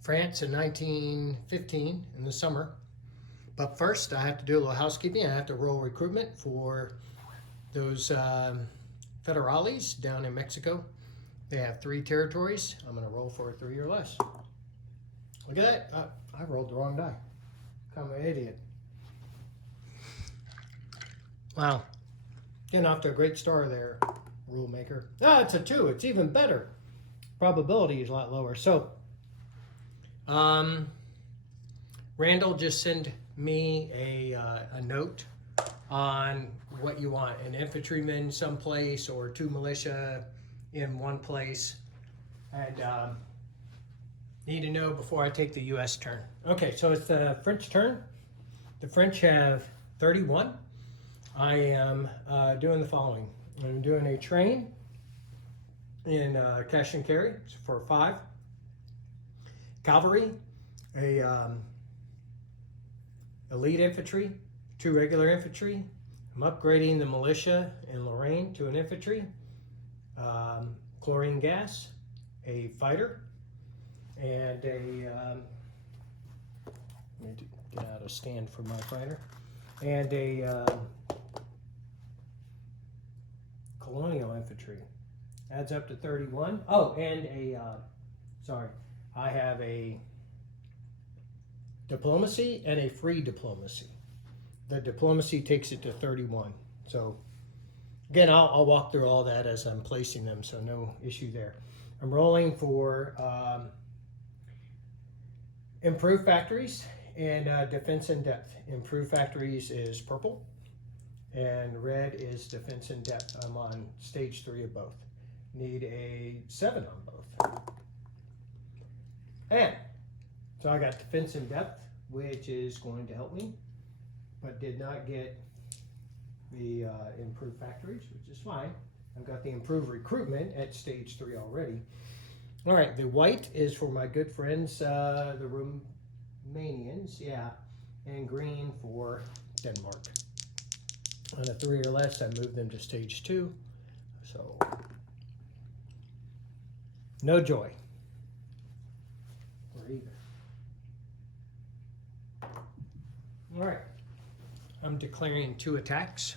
France in 1915 in the summer. But first, I have to do a little housekeeping. I have to roll recruitment for those federales down in Mexico. They have 3 territories. I'm going to roll for 3 or less. Look at that. I rolled the wrong die. I'm an idiot. Wow. Getting off to a great start there, rule maker. Ah, it's a 2. It's even better. Probability is a lot lower. So, Randall just sent me a note on what you want. An infantryman someplace or 2 militia in one place. And need to know before I take the U.S. turn. Okay, so it's the French turn. The French have 31. I am doing the following. I'm doing a train in cash and carry for 5. Cavalry, a elite infantry, 2 regular infantry. I'm upgrading the militia in Lorraine to an infantry. Chlorine gas, a fighter, and a let me get out a stand for my fighter, and a colonial infantry. Adds up to 31. Oh, and I have a diplomacy and a free diplomacy. The diplomacy takes it to 31. So again, I'll walk through all that as I'm placing them, so no issue there. I'm rolling for improved factories and defense in depth. Improved factories is purple, and red is defense in depth. I'm on stage 3 of both. Need a 7 on both. And so I got defense in depth, which is going to help me, but did not get the improved factories, which is fine. I've got the improved recruitment at stage 3 already. All right, the white is for my good friends, the Romanians, yeah, and green for Denmark. On a 3 or less, I move them to stage 2. So, no joy. Or either. All right, I'm declaring 2 attacks.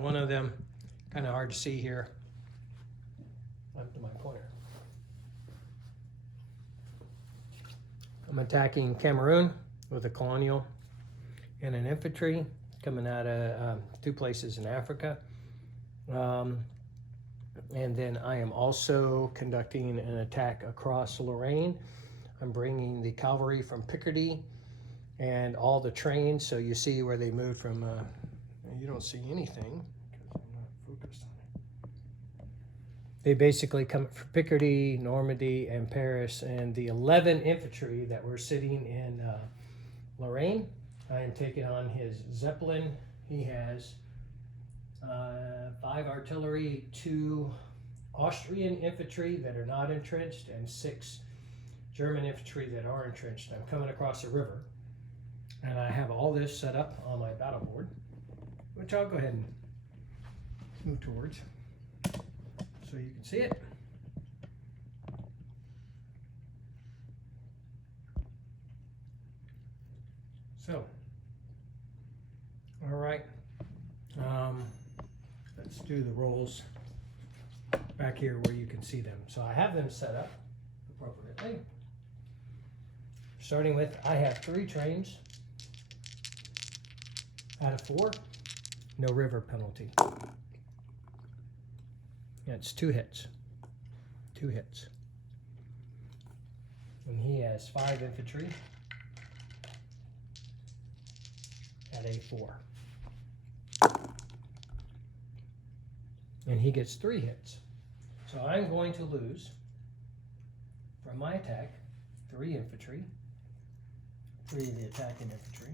One of them, kind of hard to see here, up to my pointer. I'm attacking Cameroon with a colonial and an infantry coming out of 2 places in Africa. And then I am also conducting an attack across Lorraine. I'm bringing the cavalry from Picardy and all the trains. So you see where they moved from, you don't see anything because I'm not focused on it. They basically come from Picardy, Normandy, and Paris. And the 11 infantry that were sitting in Lorraine, I am taking on his Zeppelin. He has 5 artillery, 2 Austrian infantry that are not entrenched, and 6 German infantry that are entrenched. I'm coming across a river, and I have all this set up on my battle board, which I'll go ahead and move towards so you can see it. So, all right, let's do the rolls back here where you can see them. So I have them set up appropriately. Starting with, I have 3 trains out of 4, no river penalty. That's 2 hits, 2 hits. And he has 5 infantry at a 4. And he gets 3 hits. So I'm going to lose, from my attack, 3 infantry, 3 of the attacking infantry.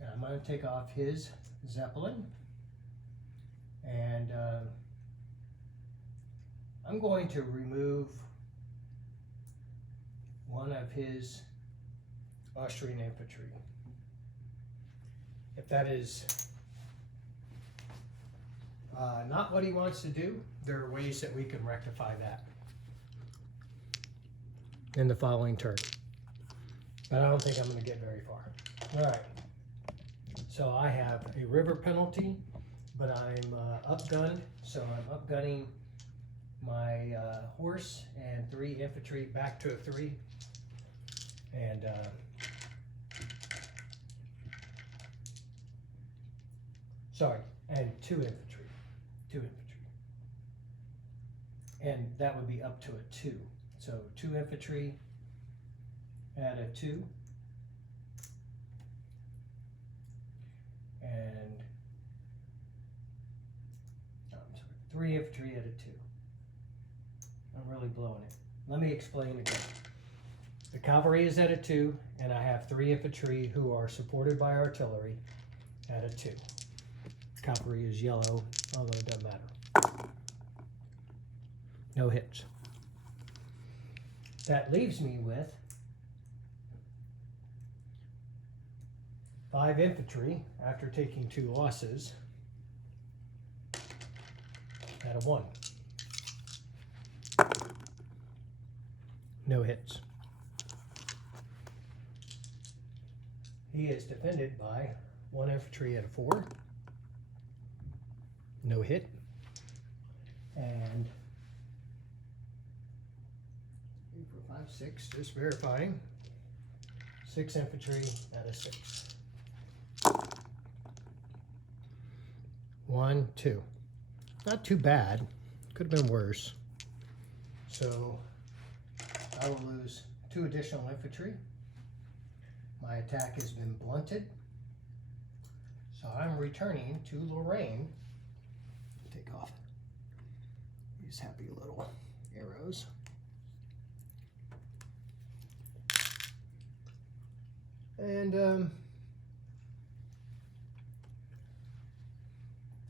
And I'm going to take off his Zeppelin, and I'm going to remove 1 of his Austrian infantry. If that is not what he wants to do. There are ways that we can rectify that in the following turn. But I don't think I'm going to get very far. All right. So I have a river penalty, but I'm upgunned. So I'm upgunning my horse and 3 infantry back to a 3. And sorry, and 2 infantry. 2 infantry. And that would be up to a 2. So 2 infantry at a 2. And I'm sorry, 3 infantry at a 2. I'm really blowing it. Let me explain again. The cavalry is at a 2, and I have 3 infantry who are supported by artillery at a 2. Cavalry is yellow, although it doesn't matter. No hits. That leaves me with 5 infantry after taking 2 losses at a 1. No hits. He is defended by 1 infantry at a 4. No hit. And 3, 4, 5, 6, just verifying. 6 infantry at a 6. 1, 2. Not too bad. Could have been worse. So I will lose 2 additional infantry. My attack has been blunted. So I'm returning to Lorraine. Take off these happy little arrows. And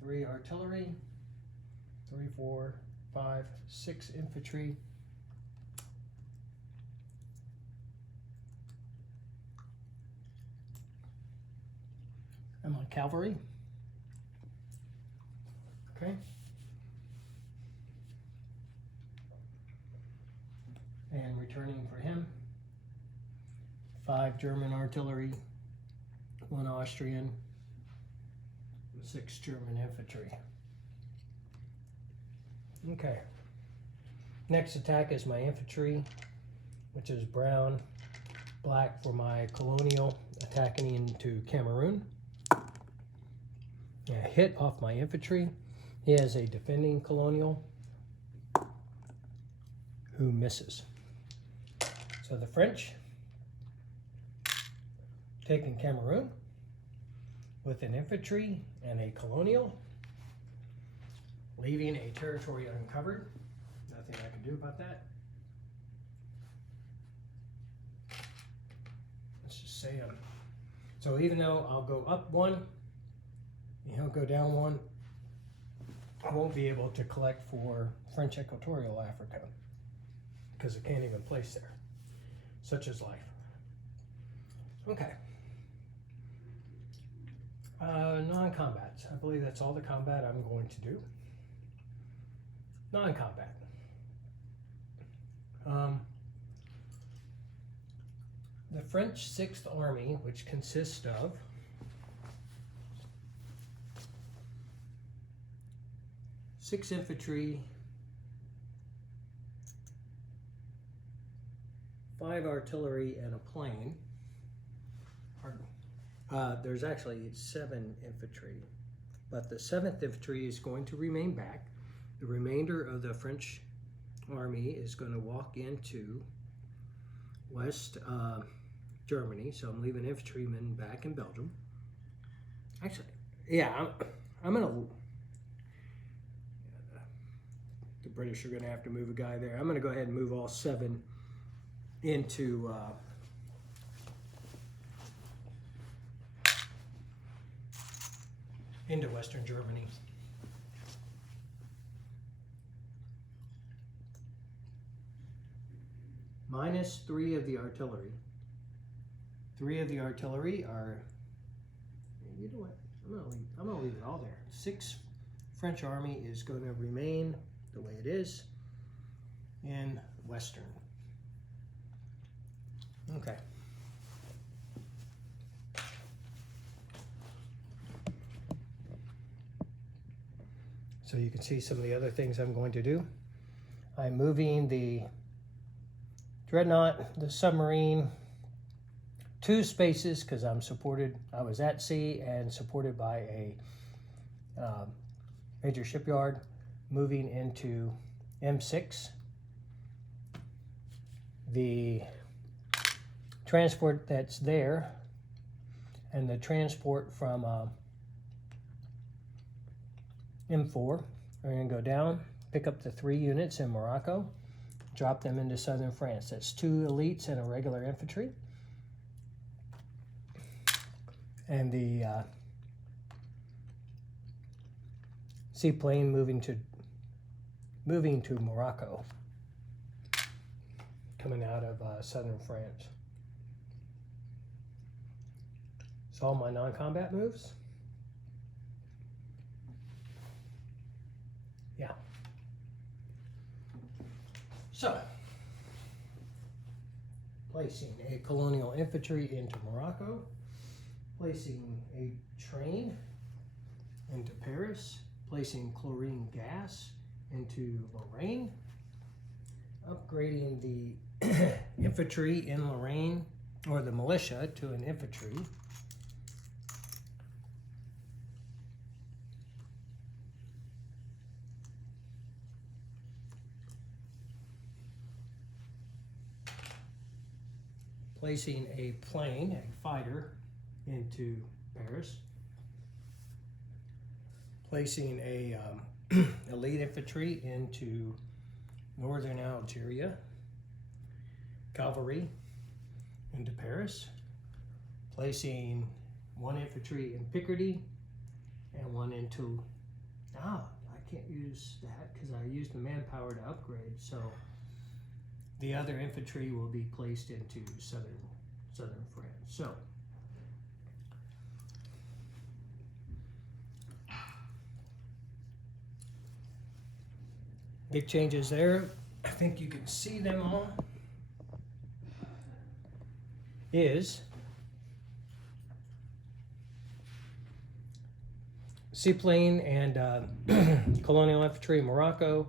3 artillery, 3, 4, 5, 6 infantry. I'm on cavalry. Okay. And returning for him, 5 German artillery, 1 Austrian, 6 German infantry. Okay. Next attack is my infantry, which is brown, black for my colonial, attacking into Cameroon. A hit off my infantry. He has a defending colonial who misses. So the French taking Cameroon with an infantry and a colonial, leaving a territory uncovered. Nothing I can do about that. Let's just say so even though I'll go up 1, he'll go down 1, I won't be able to collect for French Equatorial Africa because it can't even place there. Such is life. Okay. Non-combats. I believe that's all the combat I'm going to do. Non-combat. The French 6th Army, which consists of six infantry, 5 artillery, and a plane. There's actually 7 infantry, but the 7th infantry is going to remain back. The remainder of the French army is going to walk into West Germany, so I'm leaving infantrymen back in Belgium. Actually, yeah, I'm going to... The British are going to have to move a guy there. I'm going to go ahead and move all 7 into Western Germany. Minus 3 of the artillery. 3 of the artillery are, you know what, I'm gonna leave it all there. 6 French army is going to remain the way it is in Western. Okay. So you can see some of the other things I'm going to do. I'm moving the Dreadnought, the submarine, 2 spaces because I was at sea and supported by a major shipyard, moving into M6. The transport that's there and the transport from M4 are going to go down, pick up the 3 units in Morocco, drop them into southern France. That's 2 elites and a regular infantry. And the seaplane moving to Morocco, coming out of southern France. So all my non-combat moves. Yeah. So, placing a colonial infantry into Morocco, placing a train into Paris, placing chlorine gas into Lorraine, upgrading the infantry in Lorraine, or the militia, to an infantry. Placing a plane, a fighter, into Paris. Placing a elite infantry into northern Algeria. Cavalry into Paris. Placing 1 infantry in Picardy and 1 into, I can't use that because I used the manpower to upgrade, so the other infantry will be placed into southern France. So big changes there. I think you can see them all. Is seaplane and colonial infantry in Morocco,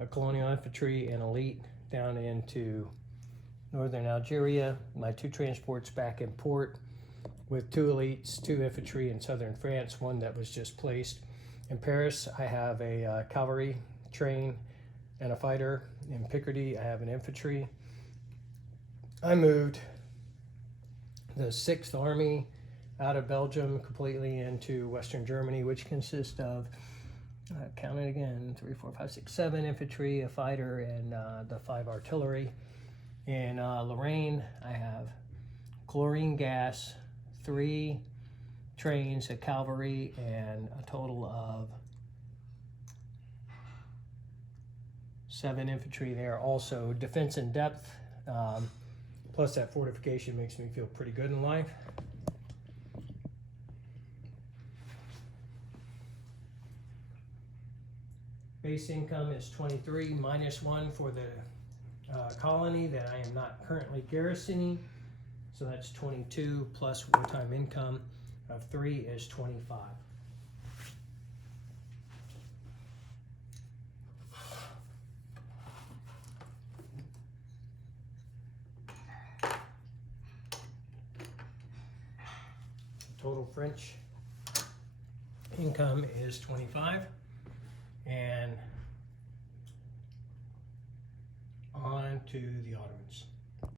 a colonial infantry and elite down into northern Algeria, my 2 transports back in port with 2 elites, 2 infantry in southern France, 1 that was just placed. In Paris, I have a cavalry train and a fighter. In Picardy, I have an infantry. I moved the 6th Army out of Belgium completely into Western Germany, which consists of, count it again, 3, 4, 5, 6, 7 infantry, a fighter, and the 5 artillery. In Lorraine, I have chlorine gas, 3 trains, a cavalry, and a total of 7 infantry there. Also, defense in depth, plus that fortification makes me feel pretty good in life. Base income is 23 minus 1 for the colony that I am not currently garrisoning. So that's 22 plus wartime income of 3 is 25. Total French income is 25, and on to the Ottomans.